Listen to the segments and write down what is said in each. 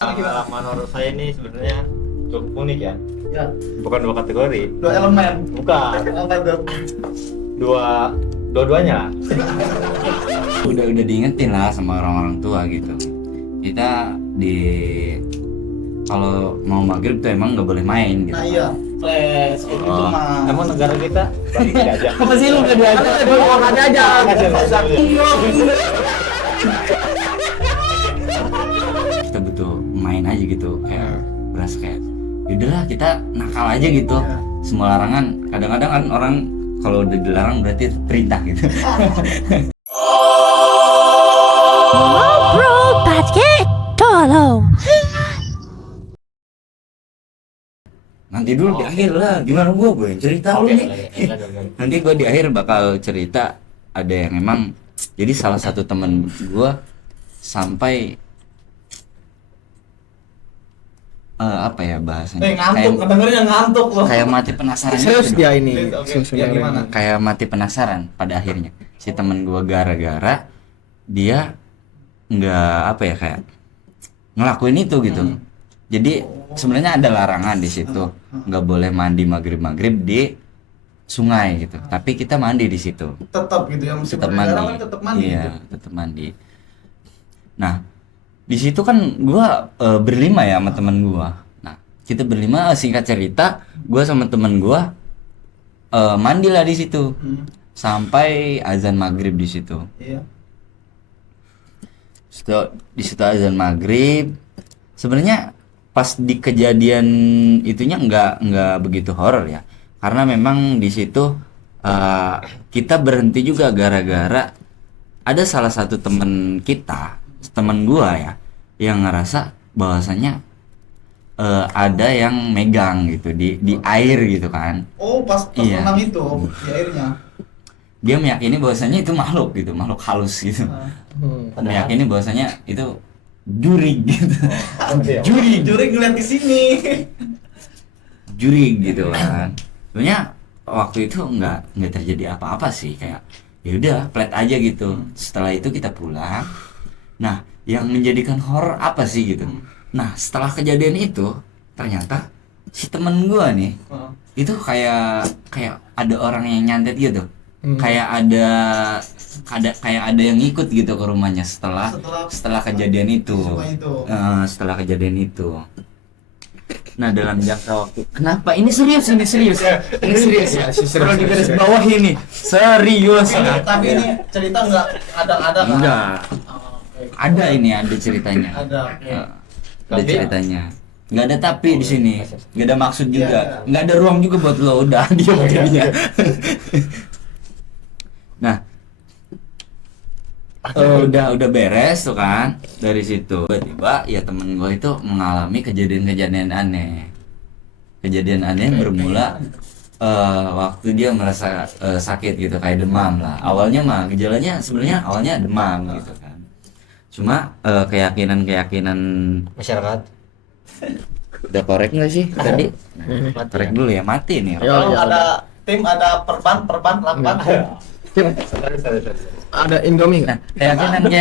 Pengalaman horor saya ini sebenarnya cukup unik ya. Ya, Bukan dua kategori. dua elemen. Bukan. Apa itu? Dua-duanya. Udah diingetin lah sama orang-orang tua gitu. Kita di kalau mau maghrib tuh emang nggak boleh main gitu. Nah iya, flash itu Oh. mah. Emang negara kita lagi tidak aja. Apa sih lu udah diajak? Ada aja. Kita butuh main aja gitu, kayak berasa kayak yaudahlah kita nakal aja gitu. Semua larangan, kadang-kadang kan orang kalau udah dilarang berarti itu perintah gitu. Ngobrol pakai tolong. Nanti dulu di akhir lah, gimana gue yang cerita lu nih. Nanti gue di akhir bakal cerita ada yang emang jadi salah satu temen gue sampai apa ya bahasanya Ngantuk, kedengerannya ngantuk loh. kayak mati penasaran Serius gitu. dia ini. Oke, ya gimana? Kayak mati penasaran pada akhirnya si temen gue gara-gara dia nggak apa ya kayak ngelakuin itu gitu. Jadi sebenarnya ada larangan di situ, nggak boleh mandi maghrib di sungai gitu. Tapi kita mandi di situ, Tetap gitu ya, mesti tetap berdarah mandi. kan tetap mandi. Iya, Gitu. tetap mandi. Nah, di situ kan gua berlima ya sama temen gua. Nah, kita berlima singkat cerita, gua sama temen gua mandilah di situ sampai azan maghrib di situ. Iya. Di situ azan maghrib. Sebenarnya pas di kejadian itunya nggak begitu horor ya, karena memang di situ kita berhenti juga gara-gara ada salah satu temen gua ya yang ngerasa bahwasanya ada yang megang gitu di air gitu kan. Oh, pas Iya. renang itu di airnya. Dia meyakini bahwasanya itu makhluk gitu, makhluk halus gitu. Meyakini bahwasanya itu jurig gitu. Juri ngeliat di sini. Jurig gitu kan. Sebenarnya waktu itu nggak terjadi apa-apa sih, kayak ya udah flat aja gitu. Setelah itu kita pulang. Nah, yang menjadikan horor apa sih gitu. Nah, setelah kejadian itu ternyata si temen gua nih itu kayak ada orang yang nyantet gitu. Kayak ada yang ngikut gitu ke rumahnya setelah kejadian itu. Setelah kejadian itu. Nah, dalam jangka waktu, kenapa ini serius ya, perlu digaris bawah ini serius. Tapi ini cerita nggak ada kan? Enggak, Oh, oke. ada ceritanya. Ada. Oke. Ada ceritanya. Nggak ada tapi di sini, nggak ada maksud juga, Iya. nggak ada ruang juga buat lo, udah dia jadinya. Nah, udah beres tuh kan dari situ. Tiba-tiba ya temen gue itu mengalami kejadian aneh. Kejadian aneh bermula waktu dia merasa sakit gitu, kayak demam lah. Awalnya mah gejalanya sebenarnya awalnya demam gitu kan. Cuma keyakinan Masyarakat. udah korek nggak sih tadi? Nah, korek dulu ya, mati nih. Kalau ada tim, ada perban, lakban. Ada Indomie Nah, nggak?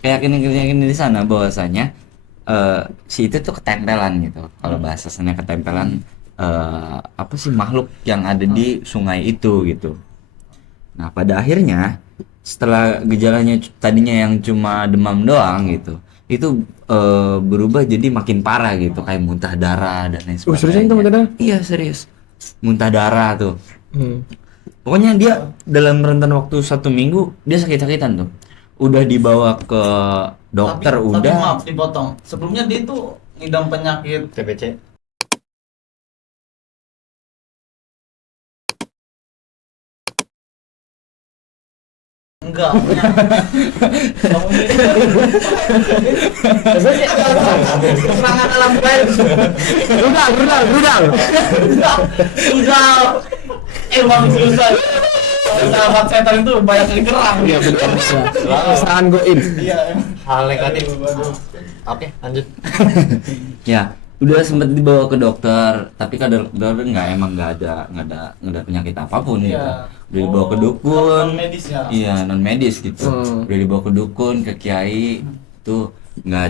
keyakinan di sana bahwasanya si itu tuh ketempelan gitu. Kalau bahasa sana ketempelan apa sih makhluk yang ada di sungai itu gitu. Nah, pada akhirnya setelah gejalanya tadinya yang cuma demam doang gitu, itu berubah jadi makin parah gitu, kayak muntah darah dan lain sebagainya. Seriusan tuh muntah darah? Iya, serius. Muntah darah tuh. Hmm. Pokoknya dia dalam rentan waktu 1 minggu dia sakit-sakitan tuh. Udah dibawa ke dokter, Tapi udah. maaf dipotong. Sebelumnya dia tuh ngidam penyakit TBC. enggak. Serangan alam gaib. Sudah. Emang susah. Sahabat setan itu banyak yang gerang. Iya benar. Serangan goib. Iya. Hal negatif. Oke, lanjut. Ya, udah sempat dibawa ke dokter, tapi kan dokter nggak ada penyakit apapun gitu. Iya. Udah dibawa ke dukun. Non medis ya. Iya, non medis gitu. Udah dibawa ke dukun, ke kiai. Tuh nggak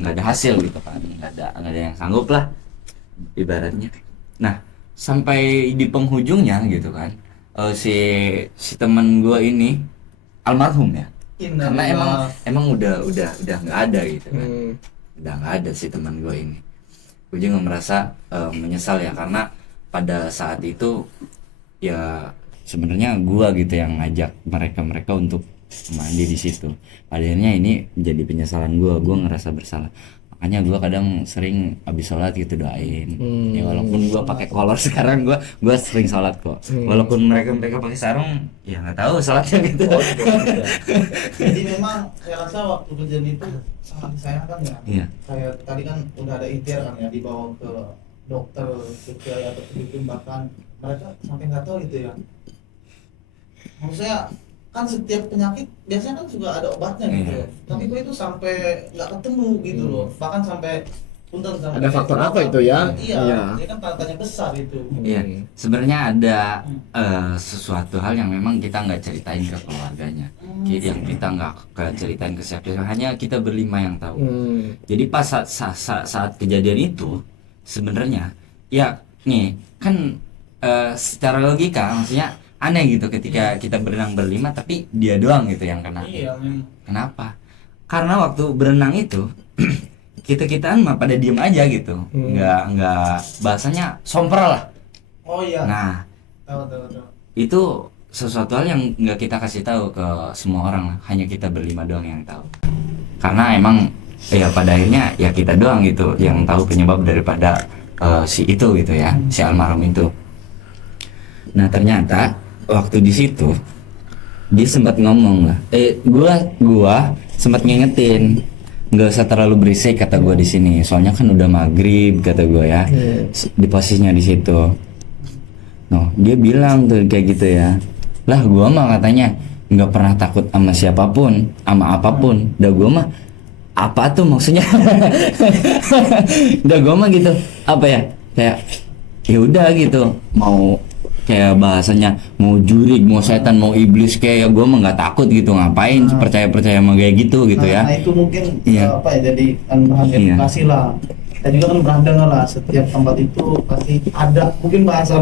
ada hasil gitu kan, nggak ada yang sanggup lah ibaratnya. Nah sampai di penghujungnya gitu kan, si teman gue ini almarhum ya, karena emang udah nggak ada gitu kan, udah nggak ada si teman gue ini. Gue juga merasa menyesal ya, karena pada saat itu ya sebenarnya gue gitu yang ngajak mereka untuk mandi di situ. Padahal ini menjadi penyesalan gue ngerasa bersalah. Makanya gue kadang sering habis sholat gitu doain. Ya walaupun gue pakai kolor sekarang, gue sering sholat kok. Walaupun mereka pakai sarung, ya nggak tahu sholatnya gitu. Jadi memang saya rasa waktu kejadian itu sangat disayangkan ya. Iya. Kayak tadi kan udah ada ikhtiar kan ya, dibawa ke dokter supaya atau hukum, bahkan mereka sampai nggak tahu gitu ya. Maksudnya kan setiap penyakit biasanya kan juga ada obatnya gitu. Iya. Tapi gue itu sampai nggak ketemu gitu loh. Bahkan sampai punten sampai Ada faktor apa itu ya? Iya. Iya. Ini kan tanya besar itu. Iya, sebenarnya ada sesuatu hal yang memang kita nggak ceritain ke keluarganya, yang kita nggak ceritain ke siapa, hanya kita berlima yang tahu. Jadi pas saat kejadian itu sebenarnya ya nih kan secara logika maksudnya aneh gitu ketika kita berenang berlima tapi dia doang gitu yang kena. Iya, memang. Kenapa? Karena waktu berenang itu kita mah pada diem aja gitu, nggak bahasanya sompral lah. Oh iya. Nah Tahu. itu sesuatu hal yang nggak kita kasih tahu ke semua orang lah, hanya kita berlima doang yang tahu. Karena emang ya pada akhirnya ya kita doang gitu yang tahu penyebab daripada si itu gitu ya, si almarhum itu. Nah ternyata waktu di situ dia sempat ngomong lah, gua sempat ngingetin nggak usah terlalu berisik kata gua di sini, soalnya kan udah maghrib kata gua ya, di posisinya di situ. No, dia bilang tuh kayak gitu ya, lah gua mah katanya nggak pernah takut sama siapapun, sama apapun. Dah gua mah apa tuh maksudnya? Dah gua mah gitu apa ya, kayak ya udah gitu, mau kayak bahasanya mau jurik, mau setan, mau iblis, kayak gue mah nggak takut gitu, ngapain percaya sama kayak gitu ya. Nah itu mungkin Iya. apa ya, jadi bahan edukasi lah. Kita juga kan pernah dengar lah, setiap tempat itu pasti ada mungkin bahasa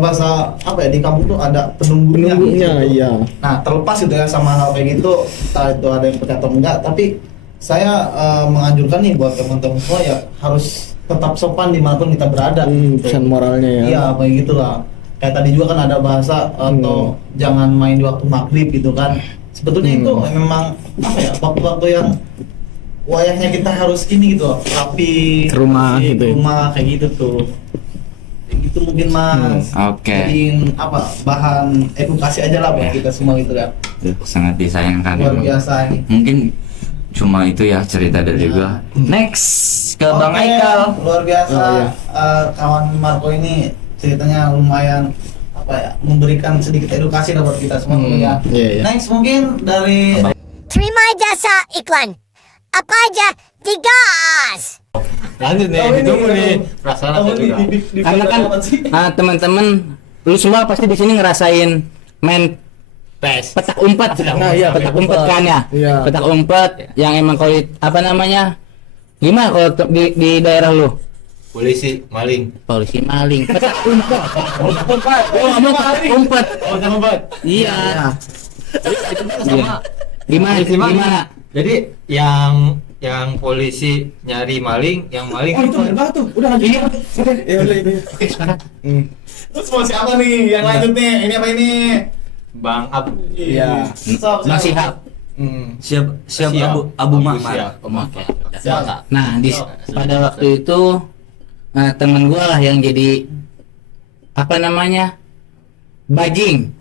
apa ya, di kampung tuh ada penunggunya gitu. Iya. Nah terlepas itu ya sama hal kayak gitu, entah itu ada yang percaya atau enggak, tapi saya menganjurkan nih buat teman-teman semua ya harus tetap sopan dimanapun kita berada. Pesan moralnya ya. Iya, kayak gitulah. Kayak tadi juga kan ada bahasa atau jangan main di waktu maghrib gitu kan. Sebetulnya itu memang apa ya, waktu-waktu yang wayahnya kita harus ini gitu, rapi, Ke rumah bersih, gitu ya. rumah kayak gitu tuh. Kayak gitu mungkin Mas. Oke. Jadiin apa, bahan edukasi aja lah buat Ya. kita semua gitu kan. Sangat disayangkan. Luar emang. biasa ini. Mungkin cuma itu ya cerita dari gua. Next ke Bang Oke, Aikal. luar biasa. Oh, iya. Kawan Marco ini ceritanya lumayan apa ya, memberikan sedikit edukasi lah buat kita semua ya. Iya. Next mungkin dari Terima jasa iklan. Apa aja? Digas! Lanjut nih, ditunggu nih. Perasaan saya juga. Karena kan teman-teman lu semua pasti di sini ngerasain main Tes. petak umpet. Nah, iya, petak umpet kan ya. Iya. Petak umpet yang emang kalau apa namanya? Gimana kalau di daerah lu? Polisi, maling. Polisi maling. Petak umpet. Oh, ngomong petak umpet. Oh, sama banget. Iya. Sama. Gimana? Polisi maling. Gimana? Jadi yang polisi nyari maling, yang maling itu banget tuh, udah lanjut. Ya udah itu. Oke, sekarang Terus mau siapa nih yang lanjut nih? Ini apa ini? Bang Abu. Iya. Nasihat. Siap Abu Mahmar. Oke. Nah, pada waktu itu teman gua lah yang jadi apa namanya? Ucing.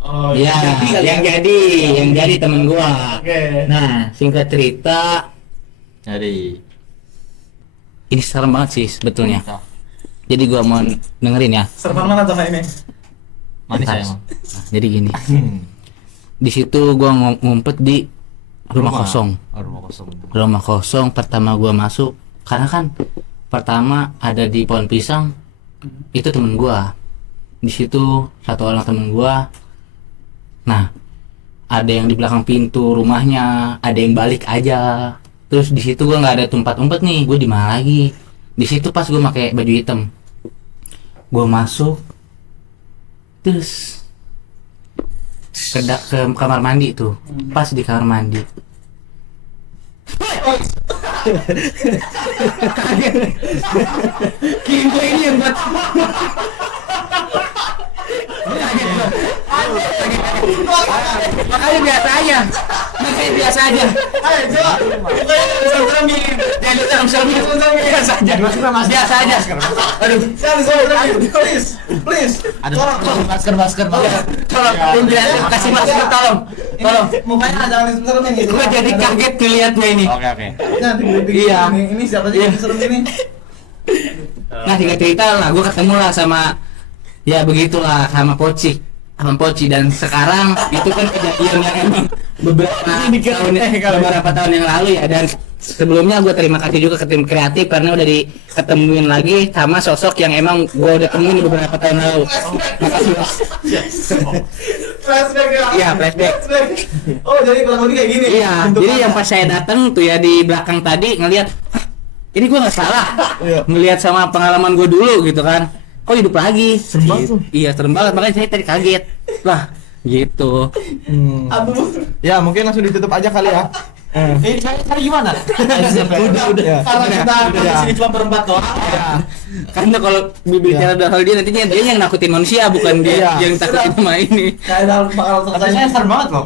Oh, Ya, yang jadi teman gua. Oke. Nah, singkat cerita, Jadi ini serem banget sih sebetulnya. Jadi gua mau dengerin ya. Serban mana sama ini? manis ya Nah, emang. jadi gini. Di situ gua ngumpet di rumah kosong. Rumah kosong pertama gua masuk karena kan pertama ada di pohon pisang. Itu temen gua. Di situ satu orang temen gua. Nah, ada yang di belakang pintu rumahnya, ada yang balik aja Terus di situ gue nggak ada tempat umpet nih, gue di mana lagi? Di situ pas gue pakai baju hitam, gue masuk, terus ke kamar mandi tuh, pas di kamar mandi. Kaget. Kimbo ini yang buat. Makanya biasa aja. Biasa aja. Ayo coba. Serem-seremin. Jangan serem-seremin. Biasa aja. Biasa aja. Aduh. Please. Tolong. Masker. Tolong, kasih masker tolong. Tolong. Mukanya jangan diseremin gitu. Gue jadi kaget ngeliatnya ini. Oke. Nanti Iya. Ini siapa sih yang serem ini? Nah, singkat cerita lah, gue ketemu lah sama, ya begitulah, sama Poci dan sekarang itu kan kejadian yang emang beberapa tahun yang lalu ya. Dan sebelumnya gue terima kasih juga ke tim kreatif karena udah diketemuin lagi sama sosok yang emang gue udah temuin beberapa tahun lalu. Makasih Mas. Flashback ya? Iya, flashback. Oh, jadi kurang lebih kayak gini? Iya, jadi yang pas saya datang tuh ya di belakang tadi ngelihat, ini gue nggak salah ngelihat sama pengalaman gue dulu gitu kan, kok hidup lagi. Serem banget tuh. Iya, serem banget, makanya saya tadi kaget lah gitu. Aduh. Ya mungkin langsung ditutup aja kali ya. Ini cari gimana? Udah. Karena kita di sini cuma berempat doang. Karena kalau bicara hal dia nantinya dia yang nakutin manusia, bukan dia yang takutin sama ini. Kayak dalam bakal selesai. serem banget loh.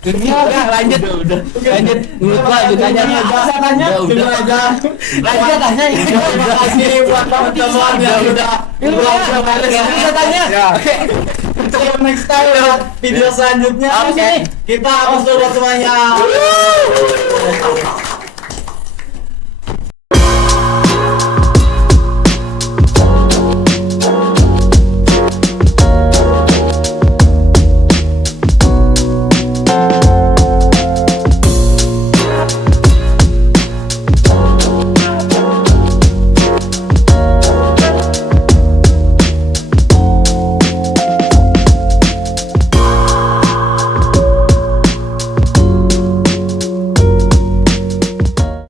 Udah lanjut. Lanjut. Menurut gua gitu aja. Bisa tanya? Udah. Lanjut tanya. Terima kasih buat teman-teman yang udah bisa tanya. Untuk next time video selanjutnya. Kita hapus dulu semuanya.